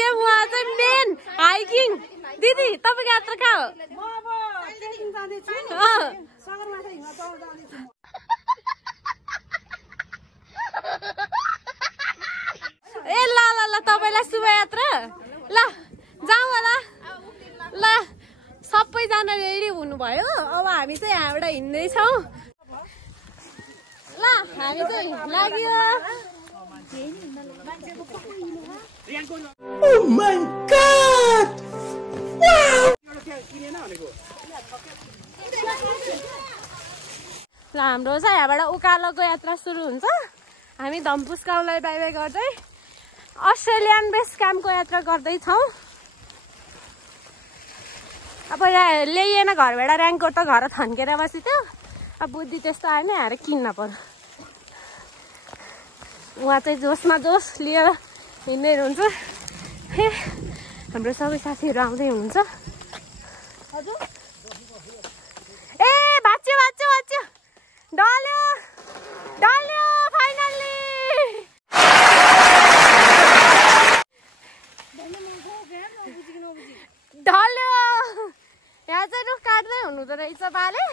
के उहाँ चाहिँ मेन हाइकिङ दिदी तपाईको यात्रा कहाँ हो ए ल ल ल तपाईलाई शुभयात्रा ल जाऊ होला ल सबैजना रेडी हुनुभयो अब हामी चाहिँ यहाँबाट हिँड्दैछौँ ल हामी चाहिँ लाग्यो Oh my god! ल हाम्रो चाहिँ यहाँबाट उकालोको यात्रा सुरु हुन्छ हामी धम्पुस गाउँलाई बाई बाई गर्दै अस्ट्रेलियन बेस क्याम्पको यात्रा गर्दैछौँ अब यहाँ ल्याइएन घरबाट ऱ्याङ्कोट त घर थन्केर बसिथ्यो अब बुद्धि त्यस्तो आयो नि हाएर किन्न पर्यो उहाँ चाहिँ जोसमा जोस लिएर हिँड्दै हुनुहुन्छ हे हाम्रो सबै साथीहरू आउँदै हुनुहुन्छ ए भाच्यो भाच्यो भाच्यो डल्यो डल्यो फाइनल्ली ढल्यो यहाँ चाहिँ रुख काट्दै हुनुहुँदो रहेछ बाले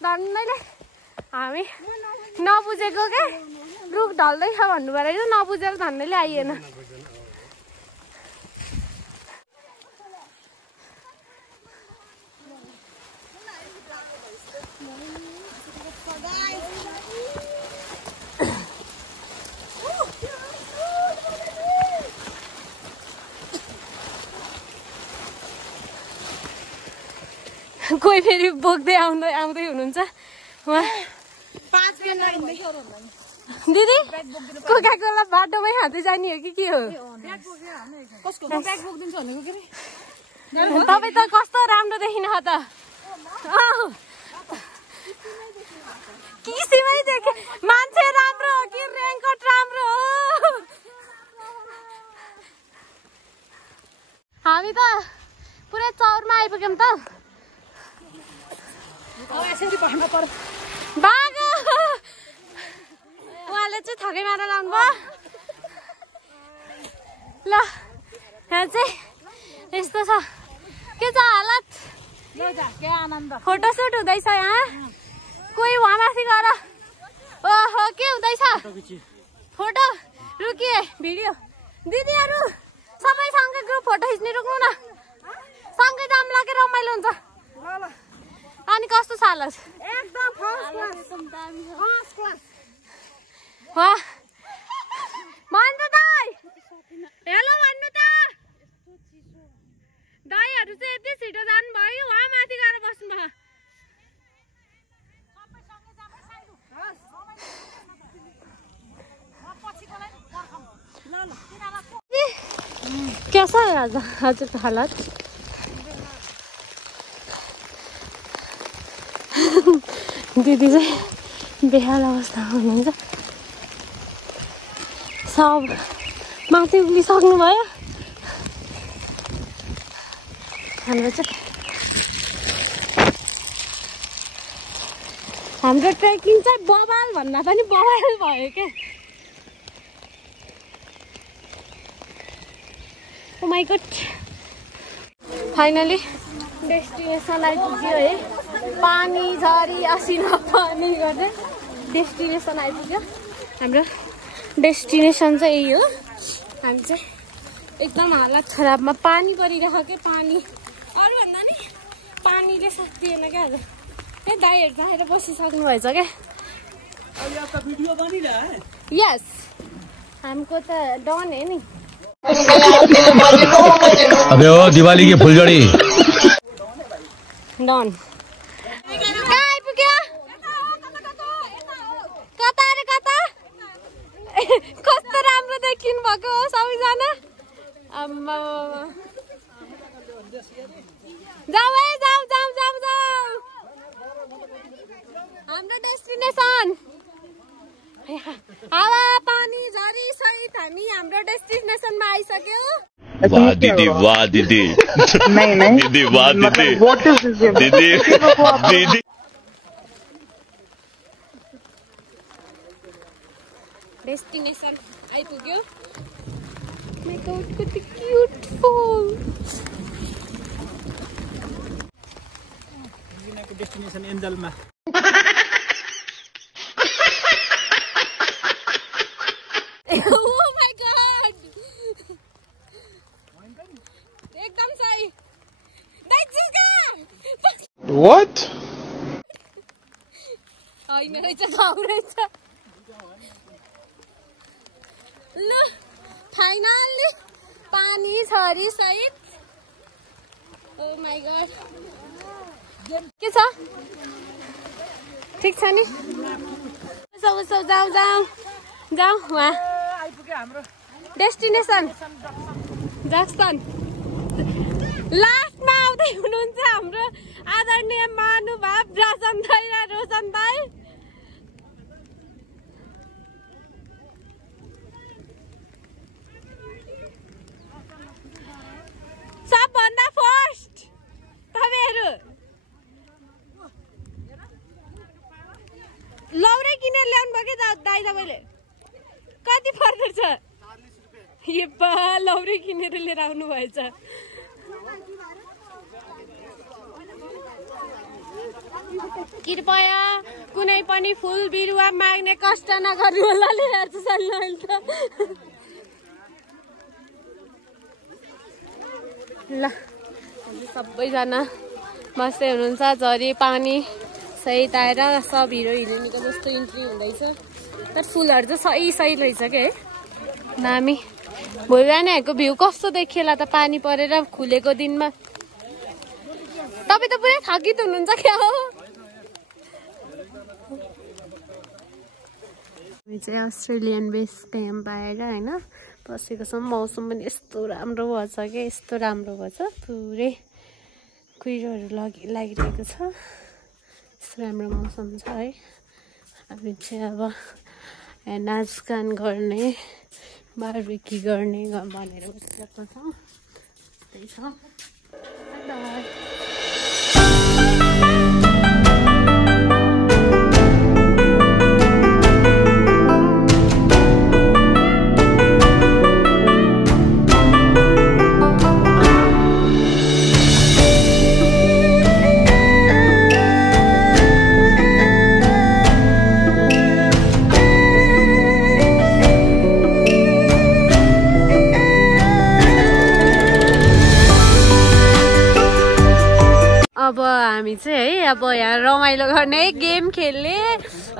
धन्नैले हामी नबुझेको के रुख ढल्दैछ भन्नुभयो रहेछ नबुझेर धन्नैले आइएन कोही फेरि बोक्दै आउँदै हुनुहुन्छ दिदी कोका कोला बाटोमै खाँदै जाने हो कि के हो तपाईँ त कस्तो राम्रो देखिन त किसिमै देखे मान्छे राम्रो हो कि ऱ्याङ्कोट राम्रो हो हामी त पुरै चौरमा आइपुग्यौँ त बाघ उहाँले चाहिँ थकै मारेर आउनुभयो ल यहाँ चाहिँ यस्तो छ के छ हालत फोटोसुट हुँदैछ यहाँ कोही उहाँ माथि गएर ओहो के हुँदैछ फोटो रुकिए भिडियो दिदीहरू सबैसँग ग्रुप फोटो खिच्ने रुक्नु न सँगै जाम लागेर रमाइलो हुन्छ अनि कस्तो छ हालत एकदम फर्स्ट क्लास वाह भन् त दाइ हेलो भन्नु त दाइहरू चाहिँ यति छिटो जानुभयो उहाँ माथि गएर बस्नुभयो कैसा है आज का हालत दिदी चाहिँ बेहाल अवस्थामा हुनुहुन्छ सब माथि उक्लिसक्नु भयो हाम्रो ट्रेकिङ चाहिँ बवाल भन्दा पनि बवाल भयो क्या ओ माइ गॉड फाइनली डेस्टिनेसन आइपुग्यो है पानी झरी असिना पानी गर्दै डेस्टिनेसन आइपुग्यो हाम्रो डेस्टिनेसन चाहिँ यही हो हामी चाहिँ एकदम हालत खराबमा पानी परिरहेको के पानी अरू भन्दा नि पानीले सक्दिएन क्या आज ए दाइहरू चाहेर बसिसक्नु भएछ क्या यस हमको त डन है नि अबे ओ दिवाली की फुलझड़ी डन कहाँ आइपुग्यो कता रे कता कस्तो राम्रो देखिनु भएको हो सबैजना अम्मा जाऊ है जाऊ जाऊ जाऊ जाऊ हाम्रो डेस्टिनेसन हावा पानी झरी सहित हामी हाम्रो डेस्टिनेसनमा आइसक्यो वाह दीदी वाह दीदी नहीं नहीं दीदी वाह दीदी व्हाट इज दिस दीदी दीदी डेस्टिनेसन आइपुग्यो My God, कति क्यूट फुल यिनीको डेस्टिनेसन एन्जलमा Oh my God एकदम सही What? होइन रहेछ गाउँ रहेछ ल फाइनल्ली पानी छरी सहित ओ माई गॉड के छ ठीक छ नि सब जाऊ जाऊ जाऊ वहाँ आइपुग्यो हाम्रो डेस्टिनेसन जक्सन लास्टमा आउँदै हुनुहुन्छ हाम्रो आदरणीय महानुभाव राजन दाइ र रोशन दाइ सबभन्दा फर्स्ट तपाईहरु लौरे किनेर ल्याउनु भयो कि दाइ तपाईले कति पर्दछ 40 रुपैयाँ ये बा लौरे किनेर लिएर आउनु भएछ कृपया कुनै पनि फुल बिरुवा माग्ने कष्ट नगर्नु होला हेर्छु सल्लाह त ल सबैजना बस्दै हुनुहुन्छ झरी पानी सहित आएर सब हिरो हिरोइनीको जस्तो इन्ट्री हुँदैछ तर फुलहरू चाहिँ सही रहेछ के दामी भोलि बिहानहरूको भ्यू कस्तो देखिएला त पानी परेर खुलेको दिनमा तपाईँ त पुरै थकित हुनुहुन्छ क्या हो हामी चाहिँ अस्ट्रेलियन बेस क्याम्प आएर होइन बसेको छौँ मौसम पनि यस्तो राम्रो भएछ क्या यस्तो राम्रो भएछ पुरै कुहिरोहरू लागिरहेको छ यस्तो राम्रो मौसम छ है हामी चाहिँ अब नाचगान गर्ने बारबेक्यू गर्ने भनेर बसिरहेको छौँ त्यही छ अब हामी चाहिँ है अब यहाँ रमाइलो गर्ने गेम खेल्ने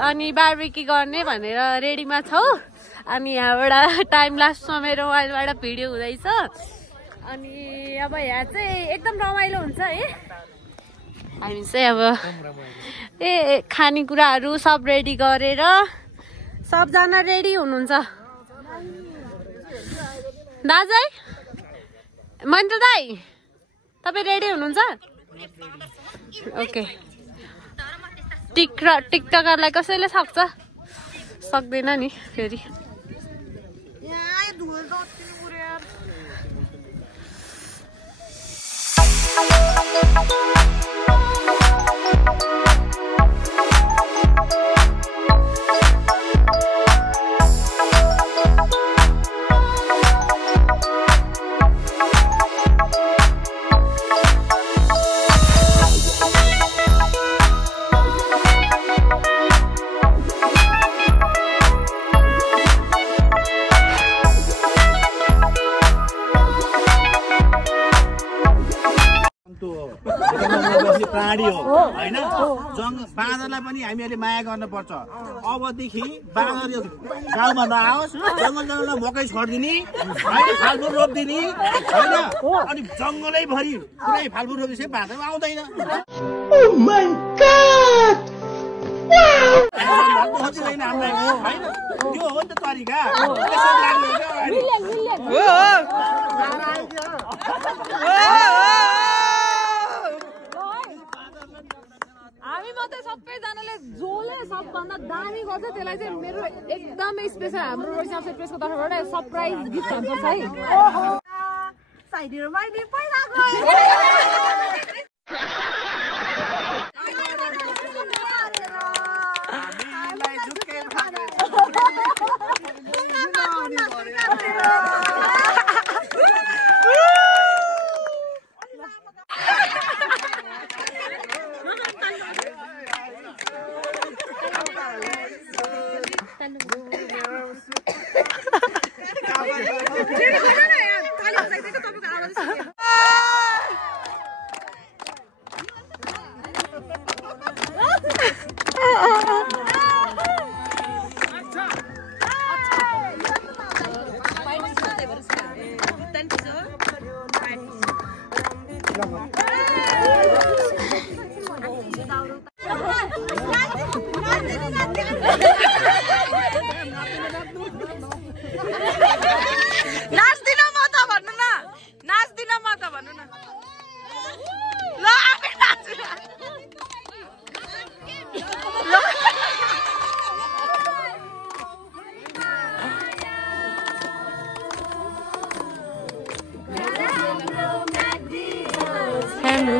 अनि बारबेक्यू गर्ने भनेर रेडीमा छौँ अनि यहाँबाट टाइम लास्टमा मेरो मोबाइलबाट भिडियो हुँदैछ अनि अब यहाँ चाहिँ एकदम रमाइलो हुन्छ है हामी चाहिँ अब खानेकुराहरू सब रेडी गरेर सबजना रेडी हुनुहुन्छ दाजु मन्त्र दाइ तपाईँ रेडी हुनुहुन्छ ओके टिकटकरलाई कसैले सक्छ सक्दैन नि फेरि प्राणी हो हैन बाँदरलाई पनि हामीले माया गर्न पर्छ अबदेखि बाँदर यो गाउँभन्दा आओस् जंगलमा मकै छर्दिने फालफुल रोप्दिने हैन अनि जंगलै भरि पुरै फालफुल रोपेपछि बाँदर आउँदैन ओ माय गॉड यो हो नि त तरिका हामी मात्रै सबैजनाले जोले सबभन्दा दामी गर्छ त्यसलाई चाहिँ मेरो एकदमै स्पेशल हाम्रो रोइसा प्रेसको तर्फबाट सरप्राइज गिफ्ट हुन्छ है साइडमा मैले पहिला गए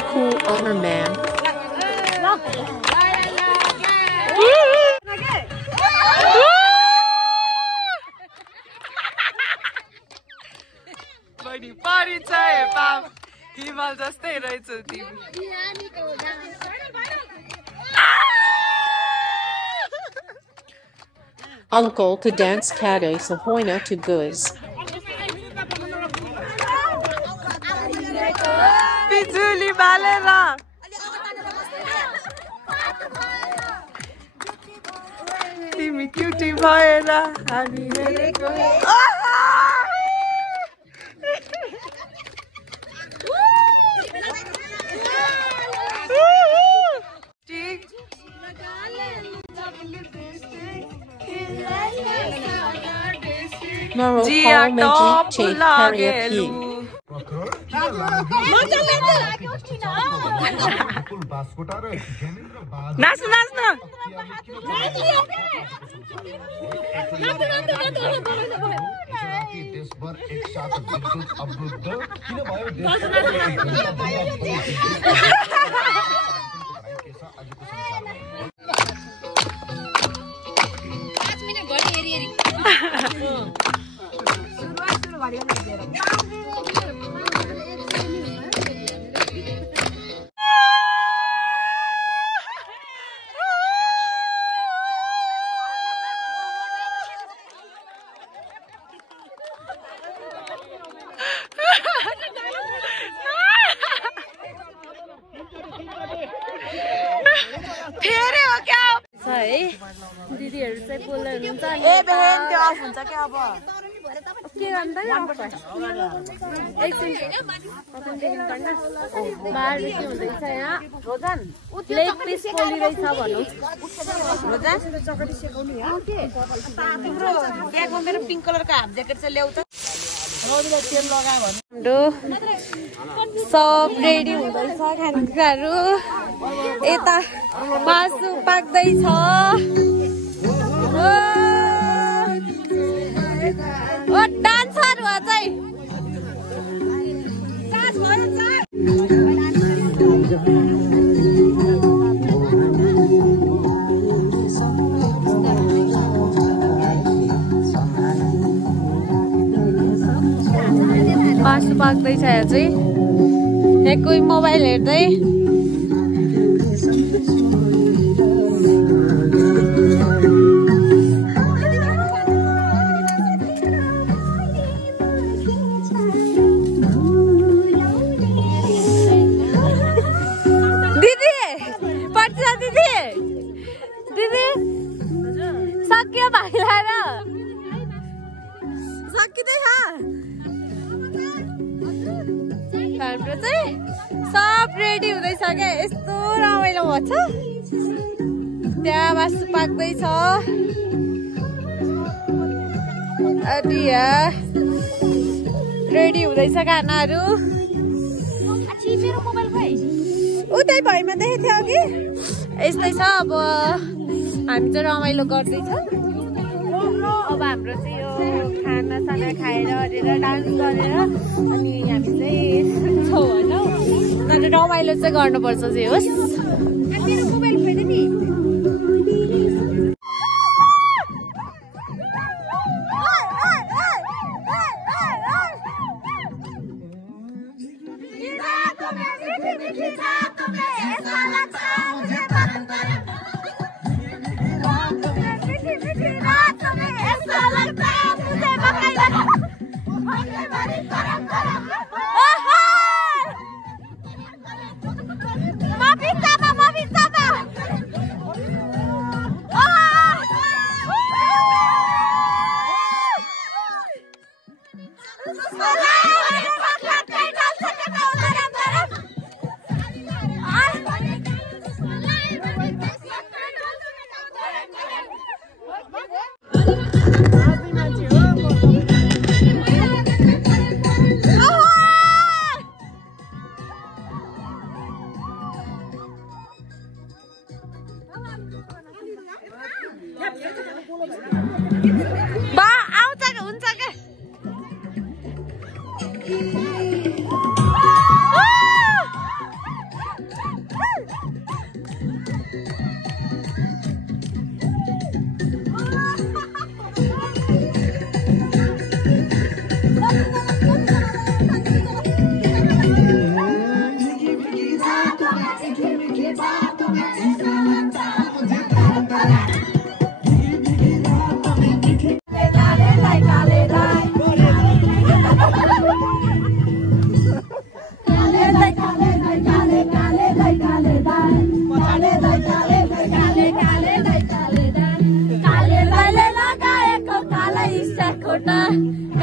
Cool owner man. बढी परिछ हे पाप हिमाल जस्तै रहेछ तिमी Uncle to dance Kade Sahoina to Guz. बिजुली बालेर तिमी क्युटी भएर हामी हेरेको Maro Parliamentary Chief Karaoke. नाच्नु नाच्नु फेरि हो क्या है दिदीहरु चाहिँ बोल्दै हुनुहुन्छ ए बहन त्यो अफ हुन्छ के अब के गर्दै एकछिन बाहिर के हुँदैछ यहाँ लेग पिस पोलिरहेछ भन्नु तिम्रो ब्यागमा मेरो पिङ्क कलरको हाफ ज्याकेट चाहिँ ल्याउ त सब रेडी हुँदैछ खानेकुराहरू यता मासु पाक्दैछ ओ डान्सर हो चाहिँ मासु पाक्दैछ यहाँ चाहिँ यहाँ कोही मोबाइल हेर्दै दिदी पर्छ दिदी दिदी सक्यो भाइ लाएर सकिँदैछ हाम्रो चाहिँ सब रेडी हुँदैछ क्या यस्तो रमाइलो भएको छ त्यहाँ मासु पाक्दैछ अनि यहाँ रेडी हुँदैछ खानाहरू उतै भैमा देखेको थियो कि यस्तै छ अब हामी चाहिँ रमाइलो गर्दैछ अब हाम्रो चाहिँ यो खानासाना खाएर ओरेर डान्स गरेर अनि हामी चाहिँ छौँ होइन तर रमाइलो चाहिँ गर्नुपर्छ चाहिँ होस् मोबाइल खोइदियो नि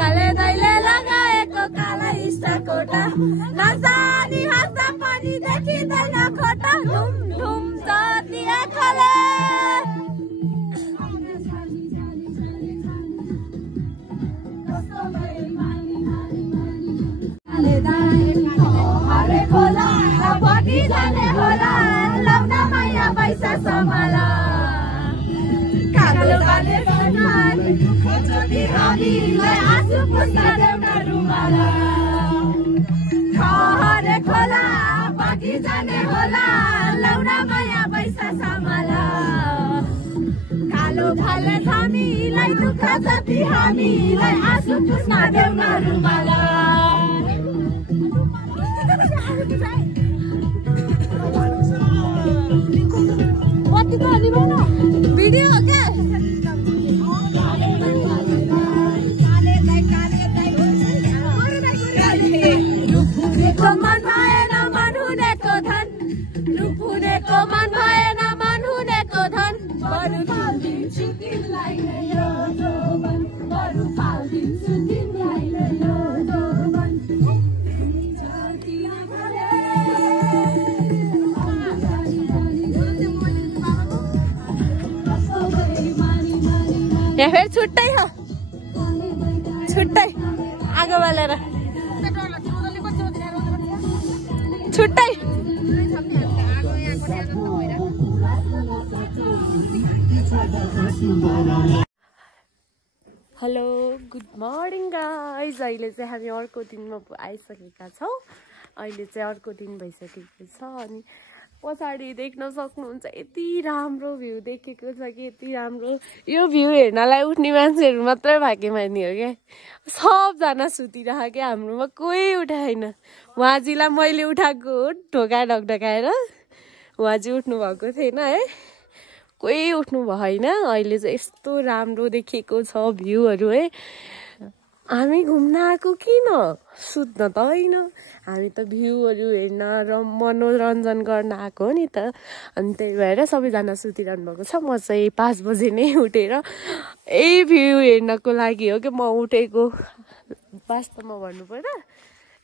काले दैले लगाएको काला इस्टाकोटा नजानी हाँस्दा पनि देखिँदैन खोटा धुम धुम जति आँखाले हरे खोला बगी जाने होला लाउन माया पैसा सम्हाला कालो बाले खोजोली हामीलाई आँसु पुस्न देउना रुमाला हरे खोला बगी जाने होला लाउन माया पैसा सम्हाला कालो भाले हामीलाई दुःख जति हामीलाई आँसु पुस्न देउना रुमाला भिडियो क्या रुपुनेको मन भएन मन हुनेको धन रुपुनेको मन भएन मन हुनेको धन बरु फाल्दिन्छु तिमीलाई यो जोवन बरु फाल्दिन्छु तिमीलाई यो जोवन यहाँ फेरि छुट्टै छ छुट्टै आगो बालेर छुट्टै हेलो गुड मर्निङ गाइज अहिले चाहिँ हामी अर्को दिनमा आइसकेका छौँ अहिले चाहिँ अर्को दिन भइसकेको छ अनि पछाडि देख्न सक्नुहुन्छ यति राम्रो भ्यू देखेको छ कि यति राम्रो यो भ्यू हेर्नलाई उठ्ने मान्छेहरू मात्रै भाग्यमानी हो क्या सबजना सुतिरह क्या हाम्रोमा कोही उठाएन उहाँजीलाई मैले उठाएको ढोका ढकढकाएर उहाँजी उठ्नु भएको थिएन है कोही उठ्नु भएन अहिले चाहिँ यस्तो राम्रो देखेको छ भ्यूहरू है हामी घुम्न आएको किन सुत्न त होइन हामी त भ्यूहरू हेर्न र मनोरञ्जन गर्न आएको हो नि त अनि त्यही भएर सबैजना सुतिरहनु भएको छ म चाहिँ 5 बजे नै उठेर यही भ्यू हेर्नको लागि हो कि म उठेको वास्तवमा भन्नुपर्दा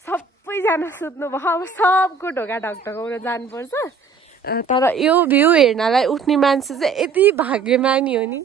सबैजना सुत्नु भयो अब सबको ढोका ढकढकाउन जानुपर्छ तर यो भ्यू हेर्नलाई उठ्ने मान्छे चाहिँ यति भाग्यमानी हो नि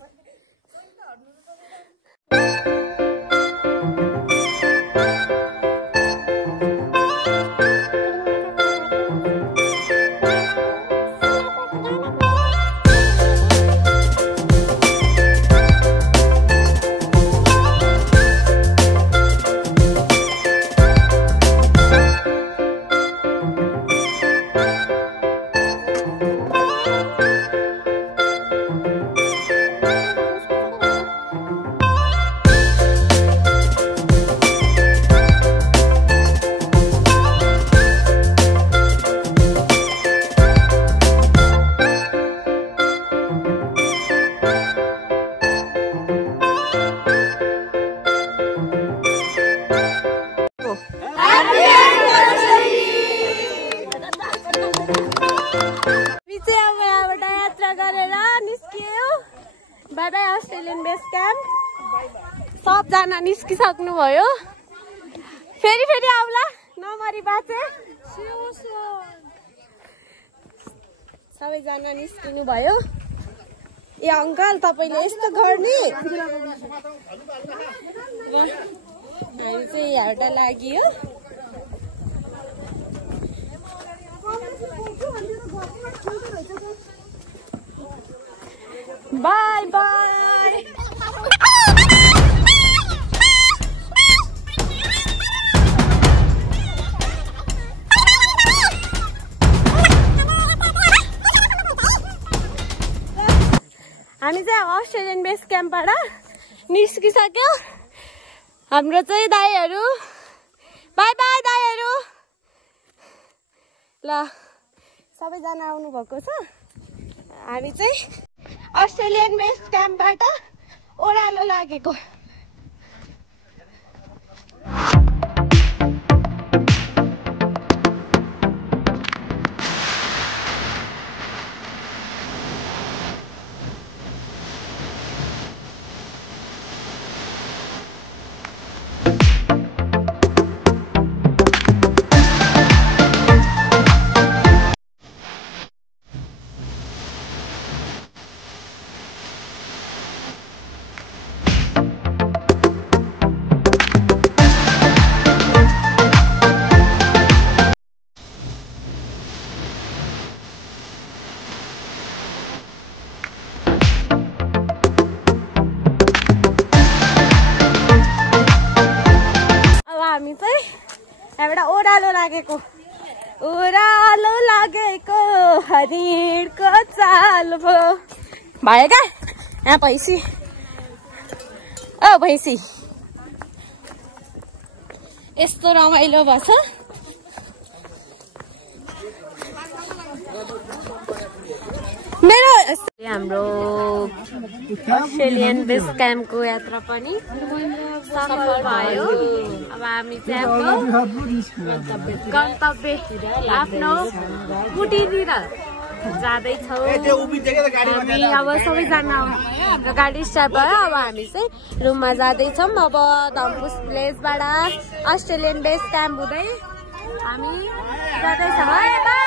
बाई अस्ट्रेलियन बेस क्याम्प सबजना निस्किसक्नु भयो फेरि फेरि आउला नमरी बाँचे सबैजना निस्किनु भयो ए अङ्कल तपाईँले यस्तो गर्ने हामी चाहिँ हेर्दा लाग्यो बाई बाई हामी चाहिँ अस्ट्रेलियन बेस क्याम्पबाट निस्किसक्यो। हाम्रो चाहिँ दाइहरू बाई बाई दाइहरू। ल सबैजना आउनु भएको छ। हामी चाहिँ अस्ट्रेलियन बेस क्याम्पबाट ओह्रालो लागेको। हामी चाहिँ यहाँबाट ओह्रालो लागेको हरिणको चाल भयो भयो क्या यहाँ भैँसी। ओ भैँसी यस्तो रमाइलो भएछ। मेरो हाम्रो अस्ट्रेलियन बेस क्याम्पको यात्रा पनि सफल भयो। अब हामी चाहिँ गन्तव्य आफ्नो कुटीतिर जाँदैछौँ। हामी अब सबैजना गाडी स्टार्ट भयो। अब हामी चाहिँ रुममा जाँदैछौँ। अब धम्पुस प्लेसबाट अस्ट्रेलियन बेस क्याम्प हुँदै हामी जाँदैछौँ।